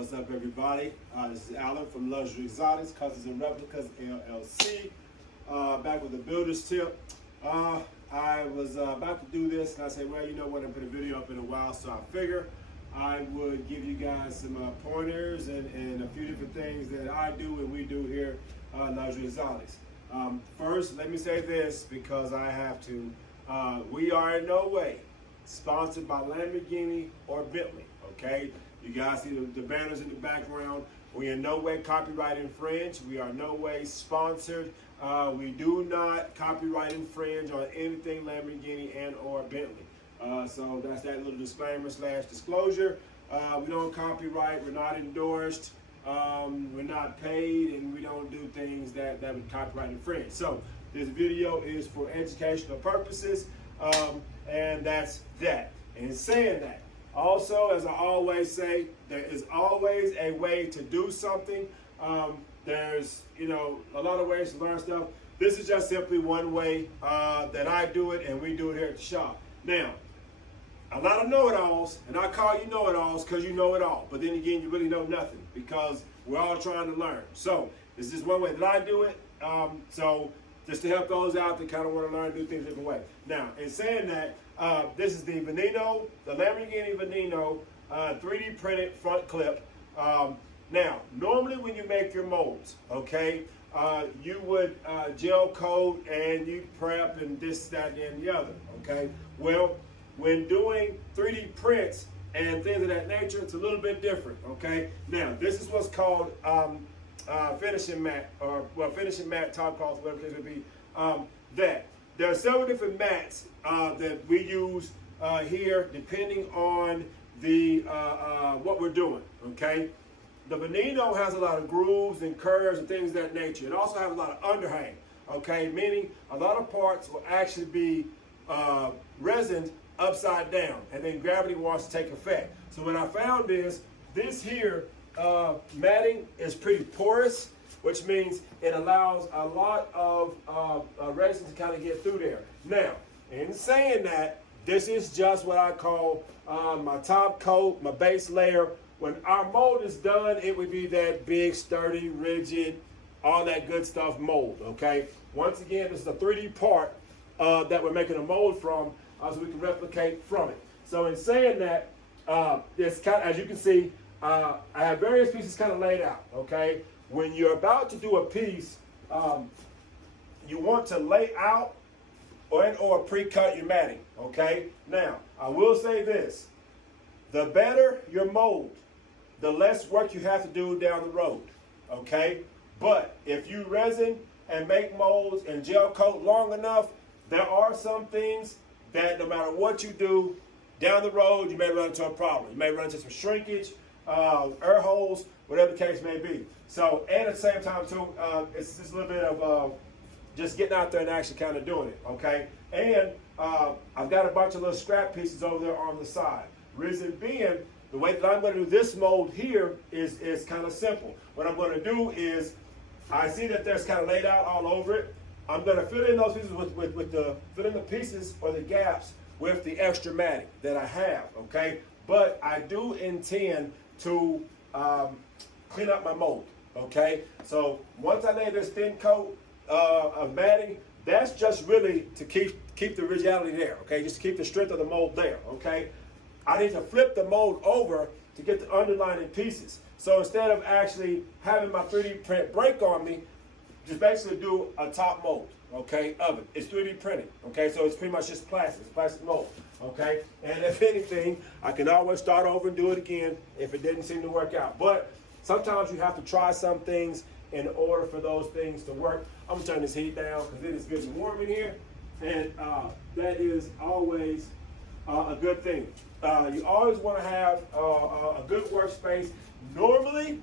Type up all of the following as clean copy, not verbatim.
What's up, everybody? This is Alan from Luxury Exotics, Cousins and Replicas, LLC. Back with a builder's tip. I was about to do this, and I said, well, you know what, I haven't put a video up in a while, so I figure I would give you guys some pointers and a few different things that I do and we do here at Luxury Exotics. First, let me say this because I have to. We are in no way sponsored by Lamborghini or Bentley, okay? You guys see the banners in the background. We in no way copyright infringe. We are in no way sponsored. We do not copyright infringe on anything Lamborghini and or Bentley. So that's that little disclaimer / disclosure. We don't copyright, we're not endorsed, we're not paid, and we don't do things that would copyright infringe. So this video is for educational purposes, and that's that. And saying that, also, as I always say, there is always a way to do something. There's, a lot of ways to learn stuff. This is just simply one way that I do it and we do it here at the shop. Now, a lot of know-it-alls, and I call you know-it-alls because you know it all. But then again, you really know nothing because we're all trying to learn. So this is one way that I do it. So just to help those out that kind of want to learn, do things a different way. Now, in saying that, this is the Veneno, the Lamborghini Veneno 3D printed front clip. Now, normally when you make your molds, okay, you would gel coat and you prep and this, that, and the other, okay? Well, when doing 3D prints and things of that nature, it's a little bit different, okay? Now, this is what's called finishing matte, or finishing matte, top coat, whatever it may be. That there are several different mats that we use here, depending on the what we're doing. Okay, the Veneno has a lot of grooves and curves and things of that nature. It also has a lot of underhang. Okay, meaning a lot of parts will actually be resined upside down, and then gravity wants to take effect. So what I found is this here matting is pretty porous, which means it allows a lot of resin to kind of get through there. Now, in saying that, this is just what I call my top coat, my base layer. When our mold is done, it would be that big, sturdy, rigid, all that good stuff mold, okay? Once again, this is a 3D part that we're making a mold from, so we can replicate from it. So in saying that, this kind of, as you can see, I have various pieces kind of laid out, okay? When you're about to do a piece, you want to lay out or pre-cut your matting, okay? Now, I will say this. The better your mold, the less work you have to do down the road, okay? But if you resin and make molds and gel coat long enough, there are some things that no matter what you do, down the road, you may run into a problem. You may run into some shrinkage, air holes, whatever the case may be. So, and at the same time too, it's just a little bit of just getting out there and actually kind of doing it, okay? And I've got a bunch of little scrap pieces over there on the side. Reason being, the way that I'm going to do this mold here is kind of simple. What I'm going to do is, I see that there's kind of laid out all over it. I'm going to fill in those pieces fill in the pieces or the gaps with the extra matting that I have, okay? But I do intend to clean up my mold, okay? So once I lay this thin coat of matting, that's just really to keep the rigidity there, okay? Just to keep the strength of the mold there, okay? I need to flip the mold over to get the underlining pieces. So instead of actually having my 3D print break on me, just basically do a top mold, okay, of it. It's 3D printed, okay? So it's pretty much just plastic, it's plastic mold, okay? And if anything, I can always start over and do it again if it didn't seem to work out. But sometimes you have to try some things in order for those things to work. I'm gonna turn this heat down because it is good and warm in here, and that is always a good thing. You always want to have a good workspace. Normally,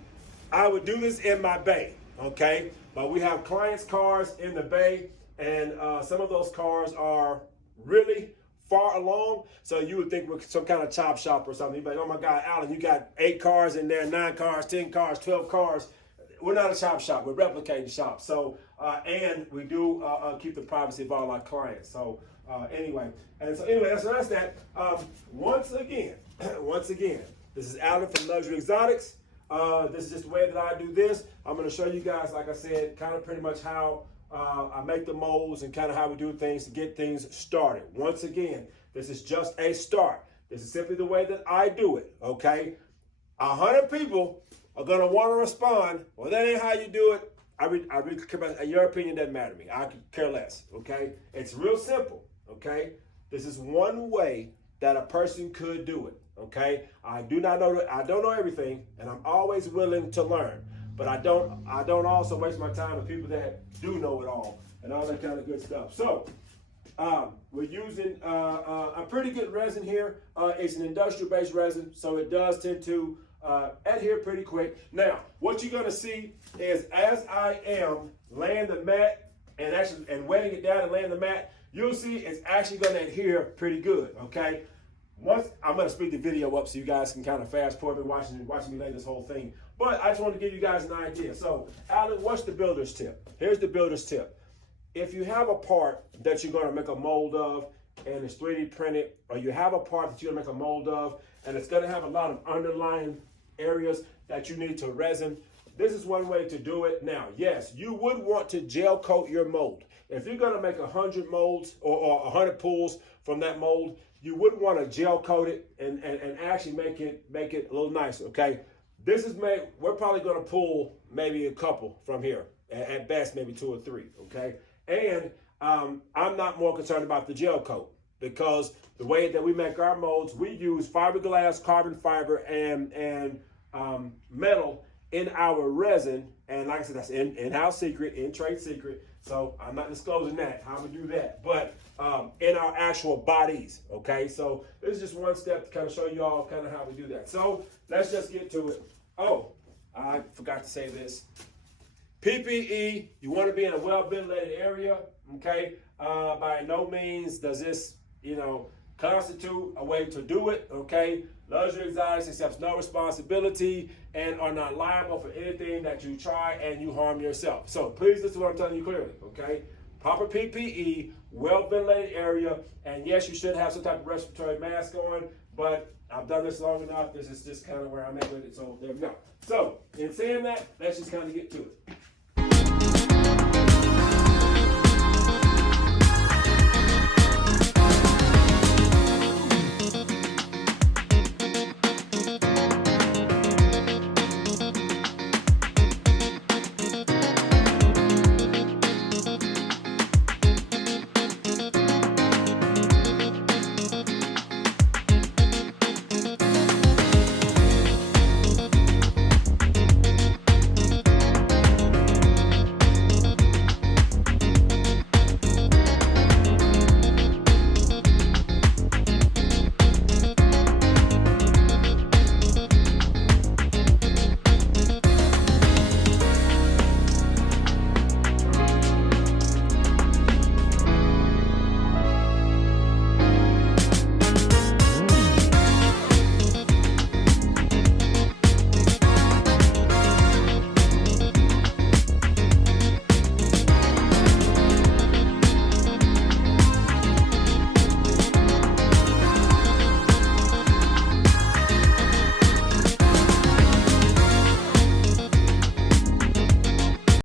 I would do this in my bay, okay? But we have clients' cars in the bay, and some of those cars are really far along, so you would think we're some kind of chop shop or something. You'd be like, oh my God, Alan, you got 8 cars in there, 9 cars, 10 cars, 12 cars. We're not a chop shop, we're replicating shop. So, and we do keep the privacy of all our clients. So anyway, that's that. Once again, this is Alan from Luxury Exotics. This is just the way that I do this. I'm going to show you guys, like I said, kind of pretty much how I make the molds and kind of how we do things to get things started. Once again, this is just a start. This is simply the way that I do it, okay? 100 people are going to want to respond. Well, that ain't how you do it. I really care about your opinion. Doesn't matter to me. I could care less, okay? It's real simple, okay? This is one way that a person could do it, okay? I don't know everything, and I'm always willing to learn. But I don't also waste my time with people that do know it all and all that kind of good stuff. So we're using a pretty good resin here. It's an industrial-based resin, so it does tend to adhere pretty quick. Now, what you're gonna see is as I am laying the mat and wetting it down and laying the mat, you'll see it's actually gonna adhere pretty good, okay? Once I'm gonna speed the video up so you guys can kind of fast forward and watching me lay this whole thing. But I just want to give you guys an idea. So, Alan, what's the builder's tip? Here's the builder's tip. If you have a part that you're gonna make a mold of and it's 3D printed, or you have a part that you're gonna make a mold of and it's gonna have a lot of underlying areas that you need to resin, this is one way to do it. Now, yes, you would want to gel coat your mold. If you're gonna make 100 molds or 100 pulls from that mold, you would want to gel coat it and actually make it a little nicer, okay? This is we're probably gonna pull maybe a couple from here, at best maybe 2 or 3, okay? And I'm not more concerned about the gel coat because the way that we make our molds, we use fiberglass, carbon fiber, and metal in our resin. And like I said, that's in-house secret, in trade secret. So I'm not disclosing that, how we do that. But in our actual bodies, okay? So this is just one step to kind of show you all kind of how we do that. So let's just get to it. Oh, I forgot to say this. PPE, you want to be in a well-ventilated area, okay? By no means does this, constitute a way to do it, okay? Luxury Exotics accepts no responsibility and are not liable for anything that you try and you harm yourself. So please listen to what I'm telling you clearly, okay? Proper PPE, well-ventilated area, and yes, you should have some type of respiratory mask on, but I've done this long enough. This is just kind of where I'm at with it, so there we go. So, in saying that, let's just kind of get to it.